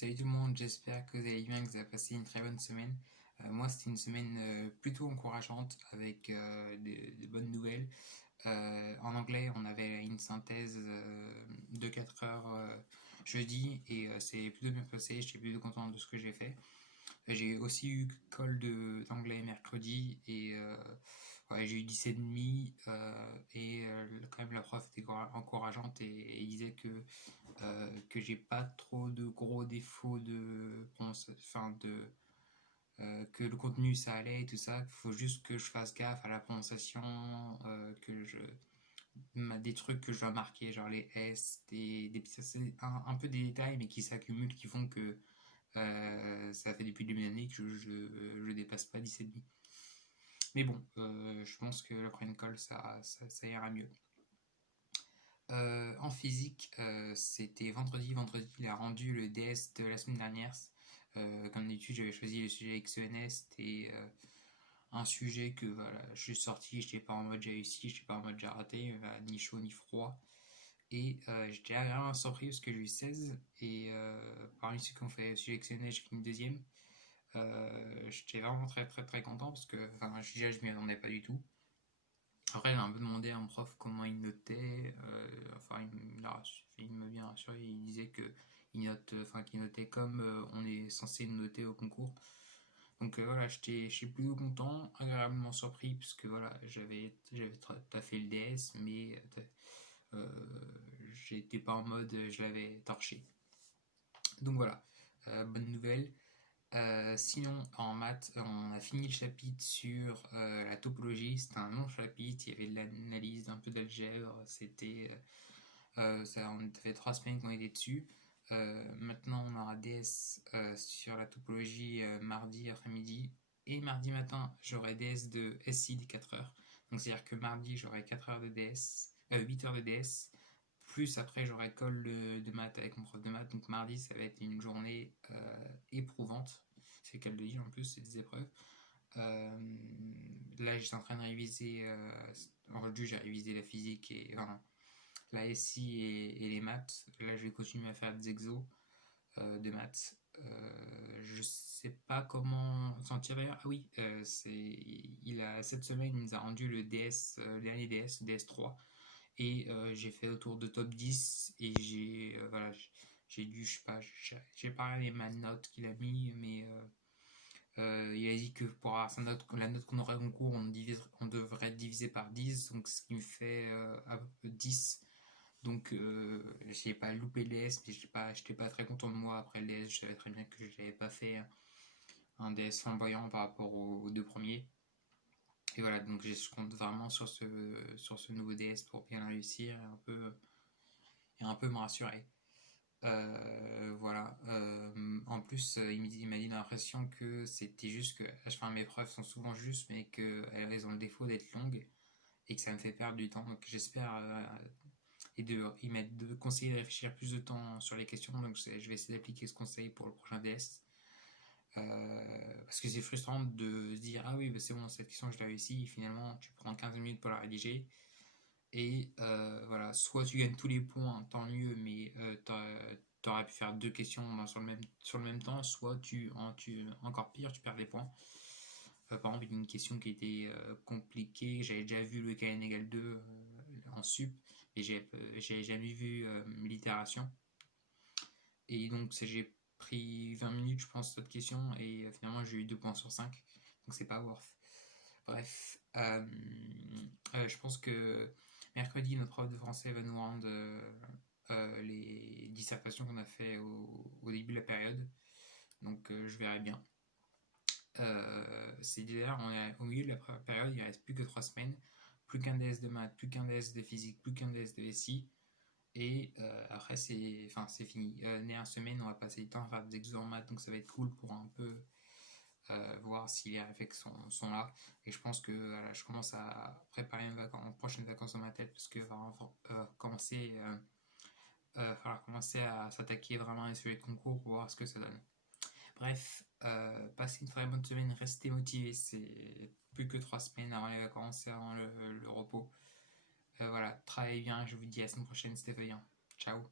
Salut tout le monde, j'espère que vous allez bien, que vous avez passé une très bonne semaine. Moi, c'était une semaine plutôt encourageante avec de bonnes nouvelles. En anglais, on avait une synthèse de 4 heures jeudi et c'est plutôt bien passé. J'étais plutôt content de ce que j'ai fait. J'ai aussi eu colle d'anglais mercredi et ouais, j'ai eu 10,5 et quand même la prof était encourageante et disait que j'ai pas trop de gros défauts que le contenu ça allait et tout ça, qu'il faut juste que je fasse gaffe à la prononciation, des trucs que je dois marquer, genre les S, c'est un peu des détails mais qui s'accumulent, qui font que ça fait depuis le début de l'année que je dépasse pas 10,5. Mais bon, je pense que la prochaine colle, ça ira mieux. En physique, c'était vendredi. Vendredi, il a rendu le DS de la semaine dernière. Comme d'habitude, j'avais choisi le sujet XENS et un sujet que voilà, je suis sorti, je n'étais pas en mode j'ai réussi, je n'étais pas en mode j'ai raté, ni chaud ni froid. Et j'étais vraiment surpris parce que j'ai eu 16 et parmi ceux qui ont fait le sujet XENS, j'ai fini deuxième. J'étais vraiment très très très content parce que je m'y attendais pas du tout. Après, j'ai un peu demandé à mon prof comment il notait. Il m'a bien rassuré. Il disait que qu'il notait comme on est censé noter au concours. Donc voilà, j'étais plutôt content, agréablement surpris, puisque voilà, j'avais taffé le DS, mais euh, j'étais pas en mode je l'avais torché. Donc voilà, bonne nouvelle. Sinon, en maths, on a fini le chapitre sur la topologie. C'était un long chapitre, il y avait de l'analyse, un peu d'algèbre. Ça fait 3 semaines qu'on était dessus. Maintenant, on aura DS sur la topologie mardi après-midi. Et mardi matin, j'aurai DS de SI de 4 heures. Donc, c'est-à-dire que mardi, j'aurai 4 heures de DS, 8 heures de DS. Plus après, j'aurai colle de maths avec mon prof de maths. Donc, mardi, ça va être une journée éprouvante. C'est le cas de le dire en plus, c'est des épreuves. Euh, Là, j'étais en train de réviser. Aujourd'hui, j'ai révisé la physique et la SI et les maths. Là, je vais continuer à faire des exos de maths. Je sais pas comment s'en tirer. Ah oui, cette semaine, il nous a rendu le DS, le dernier DS, DS3. Et j'ai fait autour de top 10 et j'ai dû, je sais pas, j'ai pas regardé ma note qu'il a mis, mais il a dit que pour avoir la note qu'on aurait au concours, on devrait diviser par 10, donc ce qui me fait à peu près 10. Donc j'ai pas loupé les S, mais j'étais pas très content de moi après les S. Je savais très bien que je n'avais pas fait un DS flamboyant par rapport aux deux premiers. Et voilà, donc je compte vraiment sur ce nouveau DS pour bien réussir et un peu me rassurer. Voilà. En plus, il m'a dit l'impression que c'était juste que mes preuves sont souvent justes, mais qu'elles ont le défaut d'être longues et que ça me fait perdre du temps. Donc j'espère. Il m'a conseillé de réfléchir plus de temps sur les questions, donc je vais essayer d'appliquer ce conseil pour le prochain DS. Parce que c'est frustrant de se dire ah oui, bah c'est bon, cette question je l'ai réussi, et finalement tu prends 15 minutes pour la rédiger. Et voilà, soit tu gagnes tous les points, tant mieux, mais t'aurais pu faire deux questions sur le même temps, soit encore pire, tu perds des points. Par exemple, une question qui était compliquée, j'avais déjà vu le KN égale 2 en sup, et j'ai jamais vu l'itération. Et donc, j'ai pris 20 minutes, je pense, cette question, et finalement, j'ai eu 2 points sur 5, donc c'est pas worth. Bref, je pense que mercredi, notre prof de français va nous rendre les dissertations qu'on a fait au début de la période. Donc je verrai bien. C'est d'ailleurs, on est au milieu de la période, il ne reste plus que 3 semaines. Plus qu'un DS de maths, plus qu'un DS de physique, plus qu'un DS de SI. Et après, c'est fini. Dernière semaine, on va passer le temps à faire des exos en maths, donc ça va être cool pour un peu voir si les réflexes sont là. Et je pense que voilà, je commence à préparer mes prochaines vacances dans ma tête parce que falloir commencer à s'attaquer vraiment à les sujets de concours pour voir ce que ça donne. Bref, passez une très bonne semaine, restez motivés, c'est plus que 3 semaines avant les vacances et avant le repos. Voilà, travaillez bien, je vous dis à la semaine prochaine, c'était Fabien. Ciao.